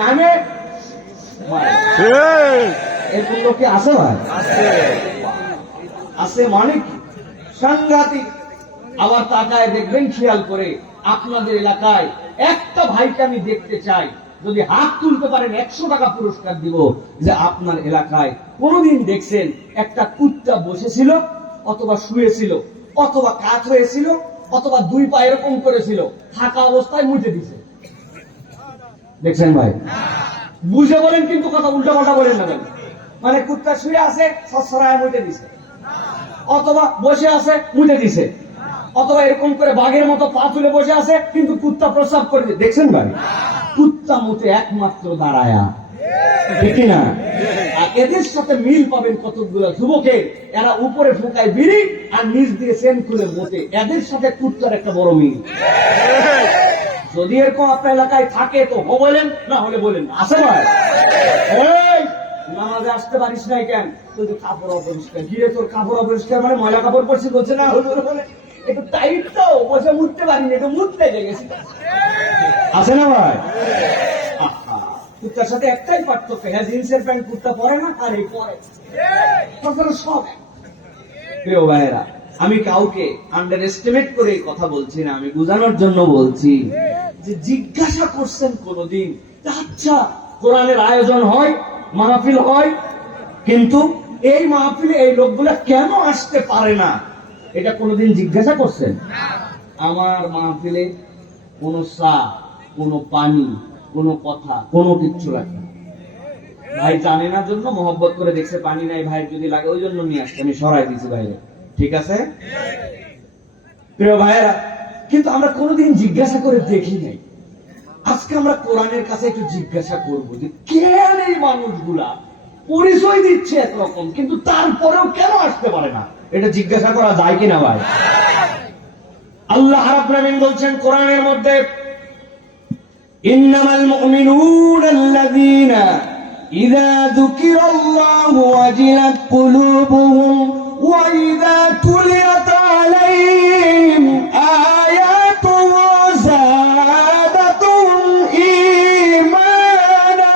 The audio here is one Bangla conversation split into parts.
নামে এরকম লোক কি আছে ভাই? আছে মানে কি সাংঘাতিক। আবার তাকায় দেখবেন খেয়াল করে আপনাদের এলাকায় একটা ভাইকে আমি দেখতে চাই, যদি হাত তুলতে পারেন 100 টাকা পুরস্কার দিব। যে আপনার এলাকায় কোনদিন দেখছেন একটা কুত্তা বসেছিল অথবা শুয়েছিল অথবা কাত হয়েছিল অথবা দুই পা এরকম করেছিল, থাকা অবস্থায় মুছে দিছে? দেখছেন ভাই? বুঝে বলেন কিন্তু কথা উল্টা পাল্টা বলেন না। মানে কুত্তা শুয়ে আছে সসরায় মুছে দিছে, অথবা বসে আছে মুছে দিছে, অথবা এরকম করে বাঘের মতো পা তুলে বসে আছে কিন্তু কুত্তা প্রস্রাব করে দিচ্ছে। দেখছেন ভাই? কুত্তা মুতে একমাত্র দাঁড়ায়া, ঠিক না? আর এদের সাথে মিল পাবেন কতগুলো যুবকের, এরা উপরে ফুকায় বিড়ি আর নিচ দিয়ে সেন খুলে মোটে। এদের সাথে কুত্তার একটা বড় মিল। যদি এরকম আপনার এলাকায় থাকে তো বলেন, না হলে বলেন। আছে ভাই? নামাজে আসতে পারিস নাই কেন? তুই তো কাপড় অপরিষ্কার। গিয়ে তোর কাপড় অপরিষ্কার মানে ময়লা কাপড় পরছি বলছে না, বলে একটু টাইট তো বসে মুততে পারিনি, একটু মুততে গেছি। আছে না ভাই? কুত্তার সাথে একটাই পার্থক্য, হ্যাঁ জিন্সের প্যান্ট কুত্তা পরে না আর এই পরে। সব প্রিয় ভাইয়েরা, আমি কাউকে আন্ডার এস্টিমেট করে কথা বলছি না, আমি বোঝানোর জন্য বলছি যে জিজ্ঞাসা করছেন কোনদিন আচ্ছা কোরআনের আয়োজন হয়, মাহফিল হয়, কিন্তু এই মাহফিলে এই লোকগুলা কেন আসতে পারে না, এটা কোনদিন জিজ্ঞাসা করছেন? আমার মাহফিলে কোনো চা, কোনো পানি, কোনো কথা, কোনো কিচ্ছু রাখে ভাই জানে না জন্য মহব্বত করে দেখছে পানি নাই ভাইয়ের যদি লাগে ওই জন্য নিয়ে আসছে, আমি সরাই দিচ্ছি বাইরে। ঠিক আছে প্রিয় ভাইয়েরা, কিন্তু আমরা কোনোদিন জিজ্ঞাসা করে দেখি নাই। আজকে আমরা কোরআনের কাছে একটু জিজ্ঞাসা করবো যে কেন এই মানুষগুলা পরিচয় দিচ্ছে একরকম কিন্তু তারপরেও কেন আসতে পারে না, এটা জিজ্ঞাসা করা যায় কিনা ভাই? আল্লাহ রাব্বুল আলামিন বলছেন কোরআনের মধ্যে, ইন্নামাল মুমিনুনা আল্লাযীনা ইযা যুকিরাল্লাহু ওয়াজিলাত কুলুবুহুম ওয়া ইযা তুলিয়াত আলাইহিম আয়াতুহু যাদাতুহুম ঈমানা।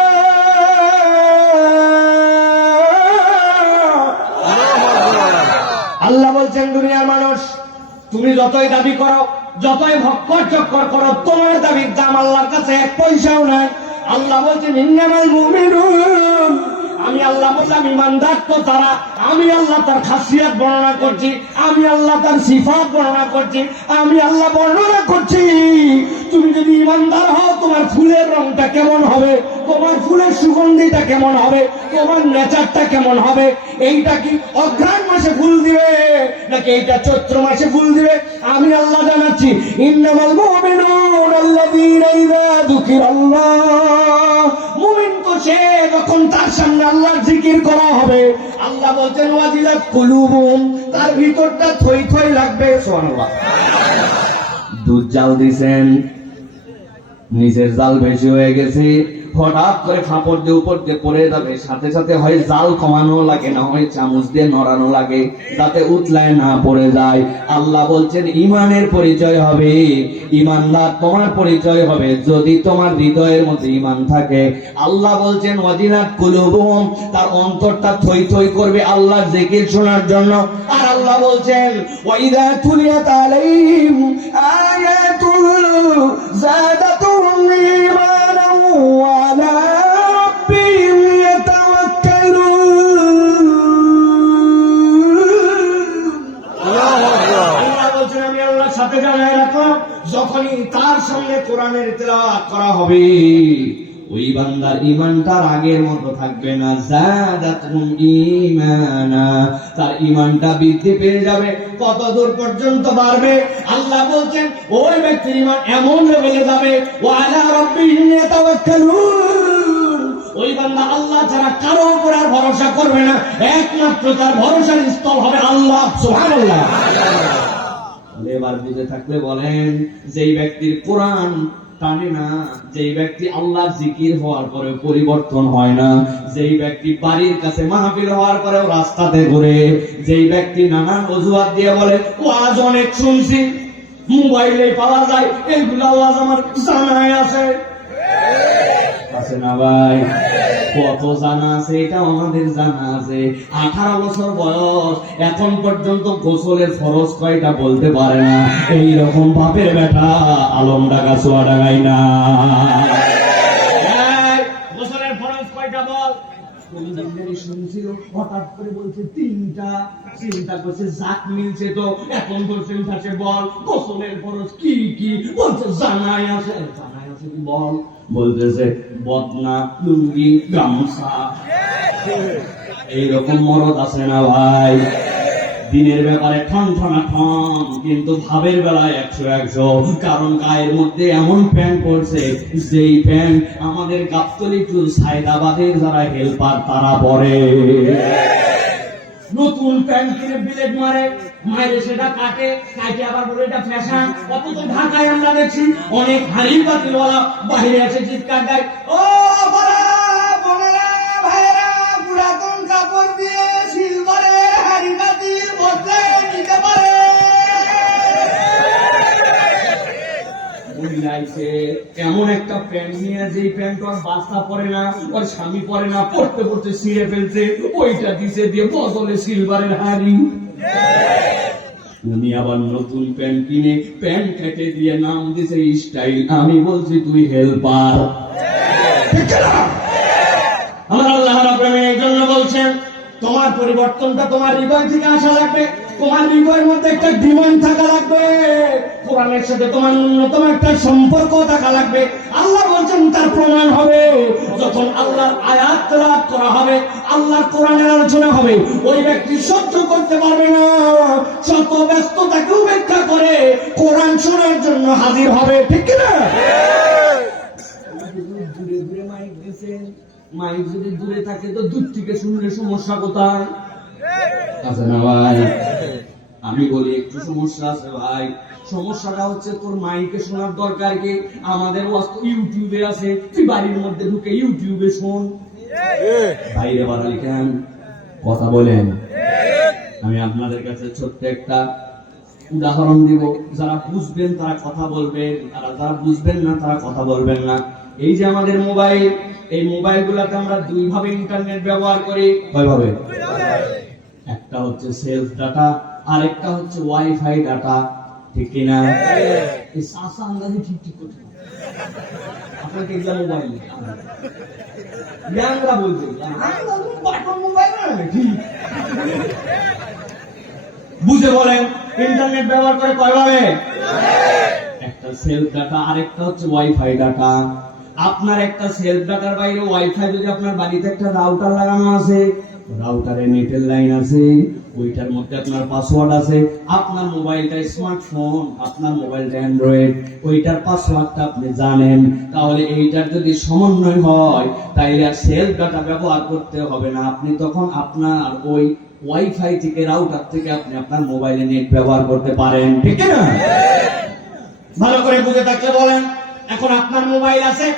আল্লাহ বলছেন দুনিয়ার মানুষ তুমি যতই দাবি করো, যতই ভক্কর চক্কর করো, তোমার দাবির দাম আল্লাহর কাছে এক পয়সাও নাই। আল্লাহ বলছেন ইন্নামাল মুমিনুন, আমি আল্লাহ বললাম ইমানদার তো তারা। আমি আল্লাহ তার খাসিয়াত বর্ণনা করছি, আমি আল্লাহ তার সিফাত বর্ণনা করছি, আমি আল্লাহ বর্ণনা করছি। তুমি যদি ইমানদার হও তোমার ফুলের রংটা কেমন হবে, তোমার ফুলের সুগন্ধিটা কেমন হবে, তোমার নেচারটা কেমন হবে। এইটা কি অঘ্রাণ মাসে ফুল দিবে নাকি এইটা চৈত্র মাসে ফুল দিবে? আমি আল্লাহ জানাচ্ছি ইন্নামাল মুমিনুন আল্লাযীনা ইযা যুকিরাল্লাহ, মুমিন তো সে যখন তার সামনে আল্লাহর জিকির করা হবে। আল্লাহ বলছেন ওয়াজিলাত কুলুবুহুম, তার ভিতরটা থই থই লাগবে। সুবহানাল্লাহ। দুধ জাল দিছেন, নিচের জাল বেশি হয়ে গেছে, হঠাৎ করে ফাঁপড় দিয়ে উপর দিয়ে পড়ে যাবে, সাথে সাথে হয় জাল কমানো লাগে, না হয় চামচ দিয়ে নড়ানো লাগে যাতে উতলায় না পড়ে যায়। আল্লাহ বলছেন ইমানের পরিচয় হবে, ইমানদার তোমার পরিচয় হবে যদি তোমার হৃদয়ের মধ্যে ইমান থাকে। আল্লাহ বলছেন ওয়াজিলাত কুলুবুহুম, তার অন্তরটা থই থই করবে আল্লাহর জিকির শোনার জন্য। আর আল্লাহ বলছেন ওয়াইদা তুলিয়াত আলাইহিম আয়াতুহু যাদাতুহুম ঈমানা ওয়া আলা রাব্বিহিম ইয়াতাওয়াক্কালুন। আল্লাহ বলছেন আমি আল্লাহর সাথে জানাই রাখো, যখনই তার সামনে কোরআনের তেলাওয়াত করা হবে ওই বান্দার ইমানটার আগের মতো থাকবে না, যাদাতুহুম ঈমানা, তার ইমানটা বৃদ্ধি পেয়ে যাবে। কত দূর পর্যন্ত বাড়বে? আল্লাহ বলছেন ওই ব্যক্তির ইমান এমন লেভেলে যাবে ওয়া আলা রাব্বিহিম ইয়াতাওয়াক্কালুন, ওই বান্দা আল্লাহ ছাড়া কারো উপর আর ভরসা করবে না, একমাত্র তার ভরসার স্থল হবে আল্লাহ। সুবহানাল্লাহ। এবার বুঝে থাকলে বলেন, যেই ব্যক্তির কোরআন টানে না, যেই ব্যক্তি আল্লাহর জিকির হওয়ার পরে পরিবর্তন হয় না, যেই ব্যক্তি বাড়ির কাছে মাহফিল হওয়ার পরেও রাস্তাতে ঘুরে, যেই ব্যক্তি নানান অজুহাত দিয়ে বলে ওয়াজ অনেক শুনছি, মোবাইলে পাওয়া যায়, এইগুলো ওয়াজ আমার জানায় আছে। আছে না ভাই? কত জানা আছে, এটা আমাদের জানা আছে। 18 বছর বয়স, এখন পর্যন্ত গোসলের ফরজ কয়টা বলতে পারে না। এইরকম বাপের বেটা আলমডাঙ্গা চুয়াডাঙ্গাই না। গোসলের ফরজ কয়টা বল। শুনছিল হঠাৎ করে বলছে 3টা। চিন্তা করছে জাত মিলছে তো, এখন বলছেন বল গোসলের ফরজ কি কি। বলছে জানাই আছে। জানাই আছে কি বল? বলতেছে বদনা, লুঙ্গি, গামছা। এইরকম মরদ আছে না ভাই? দিনের ব্যাপারে ঠন ঠনা ঠন, কিন্তু ভাবের বেলায় 100। কারণ গায়ের মধ্যে এমন প্যান্ট পরছে যেই প্যান্ট আমাদের গাবতলীপুর সায়দাবাদের যারা হেল্পার তারা পরে। নতুন প্যান্ট কিনে বিলেট মারে, মায়ের সেটা কাটে আবার বলে এটা ফ্যাশন। অথচ ঢাকায় আমরা দেখছি অনেক হাড়ি পাতিলওয়ালা বাইরে এসে চিৎকার দেয়, ও বোনেরা ভাইয়েরা, পুরাতন কাপড় দিয়ে সিলভারের হাড়ি পাতিল বদলে নিতে পারে। এমন একটা প্যান্ট নিয়ে, যে প্যান্ট ওর বাচ্চা পরে না, ওর স্বামী পরে না, পড়তে পড়তে ছিঁড়ে ফেলছে, ওইটা দিছে দিয়ে বদলে সিলভারের হাড়ি। উনি আবার নতুন প্যান্ট কিনে প্যান্ট কেটে দিয়ে নাম দিছে স্টাইল। আমি বলছি তুই হেল্পার। আমার আল্লাহ রাব্বুল আলামিন এই জন্য বলছেন, তোমার পরিবর্তনটা তোমার হৃদয় থেকে আসা লাগবে। তোমার হৃদয়ের মধ্যে একটা ডিমান্ড থাকা লাগবে। কোরআনের সাথে তোমার ন্যূনতম একটা সম্পর্ক থাকা লাগবে। আল্লাহ বলছেন তার প্রমাণ হবে যখন আল্লাহর আয়াত তেলাওয়াত করা হবে, আল্লাহর কোরআনের আলোচনা হবে। ওই ব্যক্তি সহ্য করতে পারবে না, শত ব্যস্ততাকে উপেক্ষা করে কোরআন শোনার জন্য হাজির হবে। ঠিক কিনা? দূরে দূরে মাইক দিয়েছে, মাইক যদি দূরে থাকে তো দূর থেকে শুনলে সমস্যা কোথায় আছে না ভাই? আমি বলি একটু সমস্যা আছে ভাই। সমস্যাটা হচ্ছে তোর মাইকে শোনার দরকার কি? আমাদের ইউটিউবে আছে, তুই বাড়ির মধ্যে ঢুকে ইউটিউবে শোন। বাইরে বাড়ালি কেন? কথা বলেন। আমি আপনাদের কাছে ছোট্ট একটা উদাহরণ দিব। যারা বুঝবেন তারা কথা বলবেন, আর যারা বুঝবেন না তারা কথা বলবেন না। এই যে আমাদের মোবাইল, এই মোবাইল গুলাতে আমরা 2 ভাবে ইন্টারনেট ব্যবহার করি। কয়ভাবে? একটা হচ্ছে সেলফ ডাটা, আর একটা হচ্ছে ওয়াইফাই ডাটা। ঠিক কিনা? এই সাসা আন্দাজি ঠিক করতে আপনার কি এগুলা মোবাইল ইয়াংরা বলতে বাটন মোবাইল না ঠিক বুঝে বলেন। ইন্টারনেট ব্যবহার করে কয়ভাবে? একটা সেলফ ডাটা, আরেকটা হচ্ছে ওয়াইফাই ডাটা। আপনার একটা সেলফ ডাটার বাইরে ওয়াইফাই, যদি আপনার বাড়িতে একটা রাউটার লাগানো আছে, রাউটারে নেটের লাইন আছে, ওইটার মধ্যে আপনার পাসওয়ার্ড আছে। আপনার মোবাইলটা স্মার্টফোন, আপনার মোবাইলটা অ্যান্ড্রয়েড, ওইটার পাসওয়ার্ডটা আপনি জানেন। তাহলে এইটার যদি সমন্বয় হয় তাইলে আর সেলফ ডাটা ব্যবহার করতে হবে না। আপনি তখন আপনার ওই ওয়াইফাই থেকে, রাউটার থেকে আপনি আপনার মোবাইলে নেট ব্যবহার করতে পারেন। ঠিক না? ভালো করে বুঝে থাকলে বলেন। এখন আপনার মোবাইল আছে,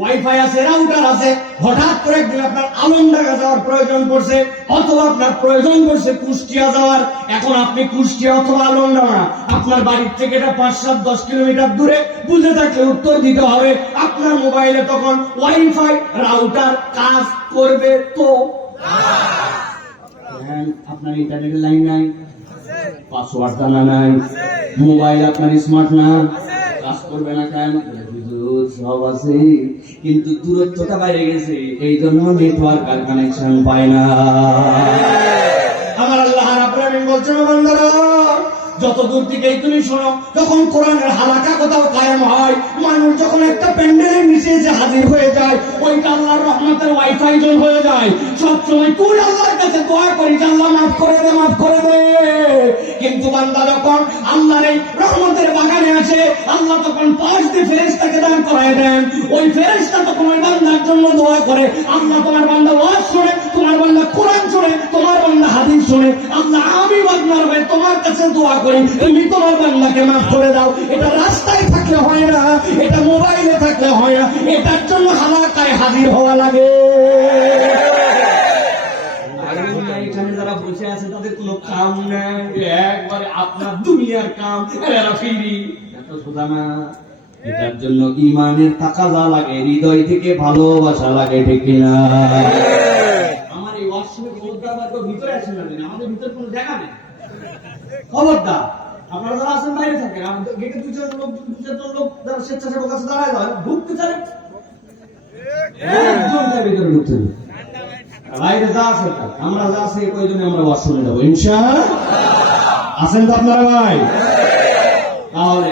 ওয়াইফাই আছে, রাউটার আছে। হঠাৎ করে একদিন আপনার আলমডাঙ্গা যাওয়ার প্রয়োজন পড়ছে, অথবা আপনার প্রয়োজন পড়ছে কুষ্টিয়া যাওয়ার। এখন আপনি কুষ্টিয়া অথবা আলমডাঙ্গা, আপনার বাড়ির থেকে এটা 5-7-10 কিলোমিটার দূরে। বুঝে থাকলে উত্তর দিতে হবে। আপনার মোবাইলে তখন ওয়াইফাই রাউটার কাজ করবে তো? আপনার ইন্টারনেটের লাইন নাই, পাসওয়ার্ড জানা নাই, মোবাইল আপনার স্মার্ট না, কাজ করবে না কেন? সব আছে, কিন্তু দূরত্বটা বাইরে গেছে, এই জন্য নেটওয়ার্ক আর কানেকশন পায় না। আমার আল্লাহ রাব্বুল আলামিন বলছেন, বান্দারা যত দূর থেকেই তুমি শোনো, যখন কোরআনের হালাকা কোথাও কায়েম হয়, মানুষ যখন একটা প্যান্ডেলের নিচে এসে হাজির হয়ে যায়, ওইটা আল্লাহর রহমতের ওয়াইফাই জোন হয়ে যায়। সবসময় তুই আল্লাহর কাছে দোয়া করিস, আল্লাহ মাফ করে দে, মাফ করে দে। কিন্তু বান্দা যখন আল্লাহর এই রহমতের বাগানে আসে, আল্লাহ তখন 5 দিয়ে ফেরেশতাকে দান করায় দেন। ওই ফেরেশতা তখন ওই বান্দার জন্য দোয়া করে। আল্লাহ তোমার বান্দা ওয়াজ শুনে, তোমার বান্দা কোরআন শুনে, তোমার বান্দা হাদিস শুনে। আল্লাহ আমি বান্দার হয়ে তোমার কাছে দোয়া করি, তুমি তোমার বান্দাকে মাফ করে দাও। এটা রাস্তায় থাকলে হয় না, এটা মোবাইলে থাকলে হয় না, এটার জন্য হালাকায় হাজির হওয়া লাগে। এখানে যারা বসে আছে তাদের কোনো কাম নেই, একবারে আপনার দুনিয়ার কাম। এরা ফিরি এত সোজা না। এটার জন্য ইমানের তাকাজা লাগে, হৃদয় থেকে ভালোবাসা লাগে, ঠিক কিনা? আমার এই ওয়াশরুমে খবরদার ভিতরে আসেন না, আমাদের ভিতরে কোনো জায়গা নেই। খবরদার আপনারা যারা আছেন বাইরে থাকেন, আমাদের গেটে দুই চারজন লোক যারা স্বেচ্ছাসেবক কাছে দাঁড়ায় যায়, ঢুকতে চায় একজন ভিতরে ঢুকতে হবে। বাইরে যা আছে আমরা যা আছে প্রয়োজনে আমরা ওয়াশরুমে যাবো ইনশাআল্লাহ। আছেন তো আপনারা ভাই? তাহলে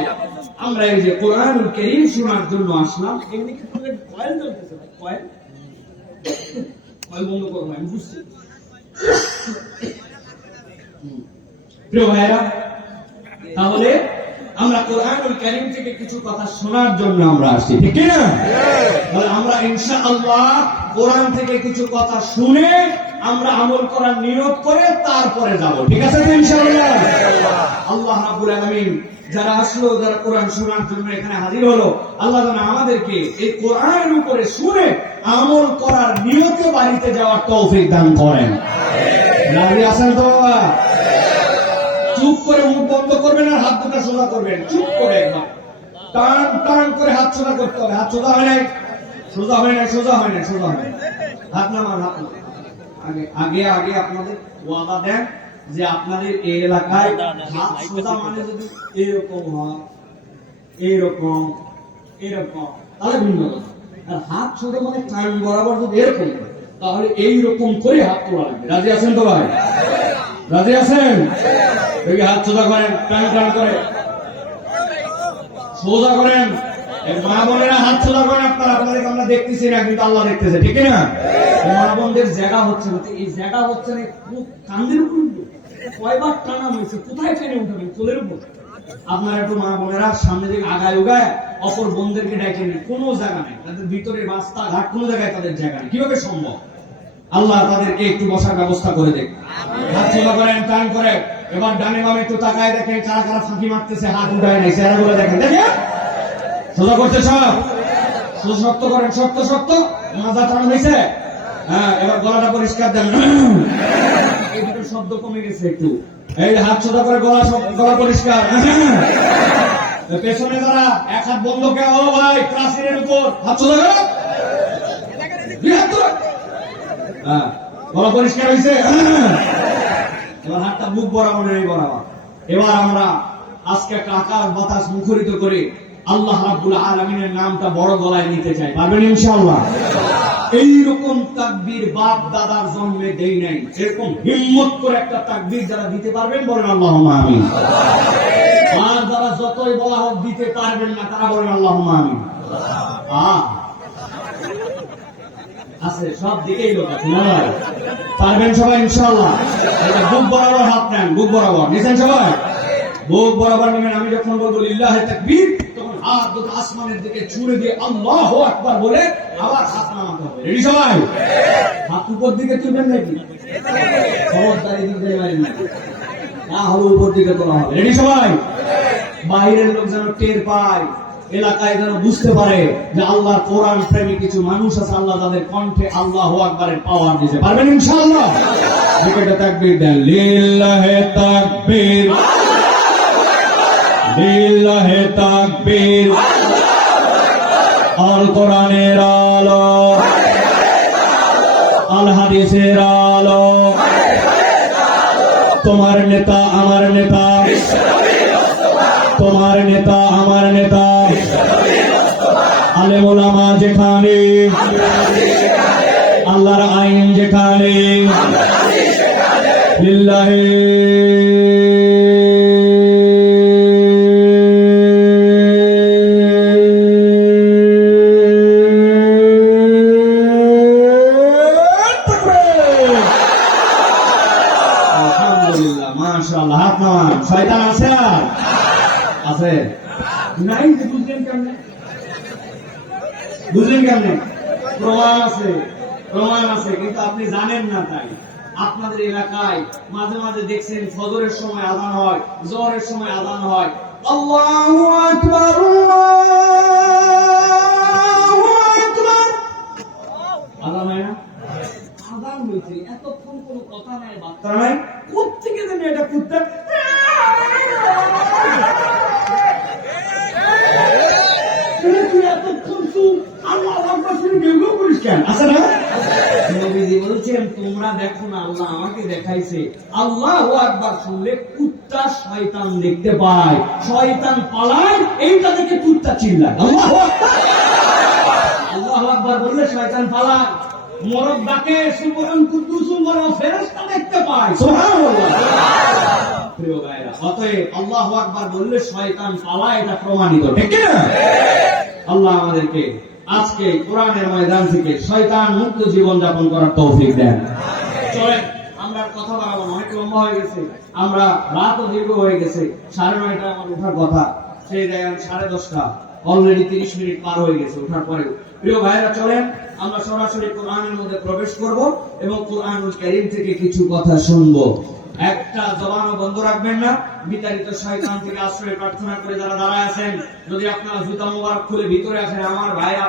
আমরা এই যে কোরআনুল কারীম শোনার জন্য আসলাম। এমনি কি কয়েল জ্বলতেছে ভাই? কয়েল বন্ধ করবো, আমি বুঝছি। প্রিয় ভাইরা, তাহলে আমরা কোরআনুল কারীম থেকে কিছু কথা শোনার জন্য আমরা আসছি, ঠিক না? তাহলে আমরা ইনশাআল্লাহ কোরআন থেকে কিছু কথা শুনে আমরা আমল করার নিয়ত করে তারপরে যাব, ঠিক আছে তো ইনশাআল্লাহ? আল্লাহ রাব্বুল আলামিন যারা আসলো, যারা কোরআন শোনার জন্য এখানে হাজির হলো, আল্লাহ যেন আমাদেরকে এই কোরআনের উপরে শুনে আমল করার নিয়তে বাড়িতে যাওয়ার তৌফিক দান করেন। রাজি আছেন তো বাবা? চুপ করে মুখ বন্ধ করবেন আর হাত দুটো সোজা করবেন, চুপ করে একবার টান টান করে হাত সোজা করতে হবে। হাত সোজা হয় নাই, সোজা হয় নাই, সোজা হয় নাই, সোজা হয় নাই। হাত নামান, হাত নামান। আগে আগে আপনাদের ওয়াদা দেন যে আপনাদের এই এলাকায় হাত সোজা মানে যদি এরকম হয়, এরকম এরকম, তাহলে ভিন্ন কথা। আর হাত সোজা মানে কান বরাবর যদি এরকম হয়, তাহলে এইরকম করে হাত তোলা লাগবে। রাজি আছেন তো ভাই? রাজি আছেন? হাত সোজা করেন, টান টান করে সোজা করেন। মা বোনেরা হাত সোজা করেন। আপনাদেরকে আমরা দেখতেছি না, কিন্তু আল্লাহ দেখতেছে, ঠিক না? মা বোনদের জায়গা হচ্ছে না, এই জায়গা হচ্ছে না, কান্দের উপর কয়বার টানা হয়েছে, কোথায় টেনে উঠাবেন? কোলের উপর। আপনারা একটু মা বোনেরা সামনে দিকে আগায় উগায় অপর বোনদেরকে ডাকে নেন, কোনো জায়গা নেই তাদের ভিতরে, রাস্তা ঘাট কোনো জায়গায় তাদের জায়গা নেই। কিভাবে সম্ভব? আল্লাহ তাদেরকে একটু বসার ব্যবস্থা করে দেখ। হাত সোজা করেন, টান করে। এবার ডানে বামে একটু তাকায় দেখেন কারা কারা ফাঁকি মারতেছে, হাত উঠায় নাই, চেহারা গুলো দেখেন, দেখেন সোজা করতে সব শক্ত করেন, শক্ত শক্ত। মাজা টান হয়েছে, হ্যাঁ। এবার গলাটা পরিষ্কার দেন, এই দুটো শব্দ কমে গেছে একটু। এই হাত সোজা করে গলা পরিষ্কার। পেছনে যারা এক হাত বন্ধ কে, ও ভাই প্রাচীরের উপর হাত সোজা করো, গলা পরিষ্কার হয়েছে। এবার হাতটা বুক বরাবর, এই বরাবর। এবার আমরা আজকে একটা আকাশ বাতাস মুখরিত করে আল্লাহ রাব্বুল আলামিনের নামটা বড় গলায় নিতে চাই, পারবেন ইনশাআল্লাহ? এইরকম তাকবীর বাপ দাদার জন্মে দেই নাই। এরকম হিম্মত করে একটা তাকবীর যারা দিতে পারবেন বলেন আল্লাহুম্মা আমিন। আর যারা যতই বলা হোক দিতে পারবেন না, তারা বলেন আল্লাহুম্মা আমিন। আছে সব দিকেই লোক আছে, পারবেন সবাই ইনশাআল্লাহ? বুক বরাবর হাত নেন, বুক বরাবর নিছেন সবাই, বুক বরাবর নেবেন। আমি যখন বলবো লিল্লাহি তাকবীর, তখন হাত দুটো আসমানের দিকে ছুঁড়ে দিয়ে আল্লাহু আকবার বলে আবার হাত নামাতে হবে। রেডি সবাই? হাত উপর দিকে তুলবেন নাকি? খবরদারি দিতে পারেন না, হলে উপর দিকে তোলা হবে। রেডি সবাই? বাইরের লোক যেন টের পায়, এলাকায় যেন বুঝতে পারে যে আল্লাহর কোরআন প্রেমী কিছু মানুষ আছে, আল্লাহ তাদের কণ্ঠে আল্লাহু আকবারের পাওয়ার দিতে পারবেন ইনশাআল্লাহ। দুটো তাকবীর দেন, লিল্লাহি তাকবীর, লিল্লাহি তাকবীর। আল কোরআনের আলো, আল হাদিসের আলো, তোমার নেতা আমার নেতা, তোমার নেতা আমার নেতা, আলেম ওলামা যেখানে, আল্লাহর আইন যেখানে, লিল্লাহি আলহামদুলিল্লাহ, মাশাআল্লাহ। হাত নামান। শয়তান আছে? আর আছে নাই? বুঝলেন কেমনে? বুঝলেন কেমনে? প্রমাণ আছে, প্রমাণ আছে, কিন্তু আপনি জানেন না। তাই আপনাদের এলাকায় মাঝে মাঝে দেখছেন ফজরের সময় আযান হয়, যোহরের সময় আযান হয়, আল্লাহু আকবার, আল্লাহু আকবার, আযান হয় না? আযান হইছে, এতক্ষণ কোনো কথা নাই, বার্তা নাই, কোত্থেকে জানি এটা কুত্তা আছে না? নবীজি বলছেন তোমরা দেখো না, আল্লাহ আমাকে দেখাইছে। আল্লাহু আকবার শুনলে কুত্তা শয়তান দেখতে পায়, শয়তান পালায়, এইটা দেখে কুত্তা চিল্লায়। আল্লাহু আকবার, আল্লাহু আকবার বললে শয়তান পালায়। মরদ ডাকে সুবহান কুদ্দুসুম ওয়া ফেরেশতা দেখতে পায়। সুবহানাল্লাহ। প্রিয় ভাইরা, অতএব আল্লাহু আকবার বললে শয়তান পালায়, এটা প্রমাণিত, ঠিক না? আল্লাহ আমাদেরকে আজকে কোরআনের ময়দান থেকে শয়তান মুক্ত জীবন যাপন করার তৌফিক দেন। চলেন, আমরা কথা বলবো না, অনেক লম্বা হয়ে গেছে, আমরা রাতও দীর্ঘ হয়ে গেছে। 9:30 আমার ওঠার কথা, সেই জায়গায় 10:30, অলরেডি 30 মিনিট পার হয়ে গেছে ওঠার পরেও। প্রিয় ভাইরা, চলেন আমরা সরাসরি কোরআনের মধ্যে প্রবেশ করব এবং কোরআনুল কারীম থেকে কিছু কথা শুনবো। একটা জবানও বন্ধ রাখবেন না। বিতাড়িত শয়তান থেকে আশ্রয় প্রার্থনা করে যারা দাঁড়ায় আছেন, যদি আপনারা জুতা মোবারক খুলে ভিতরে আসেন, আমার ভাই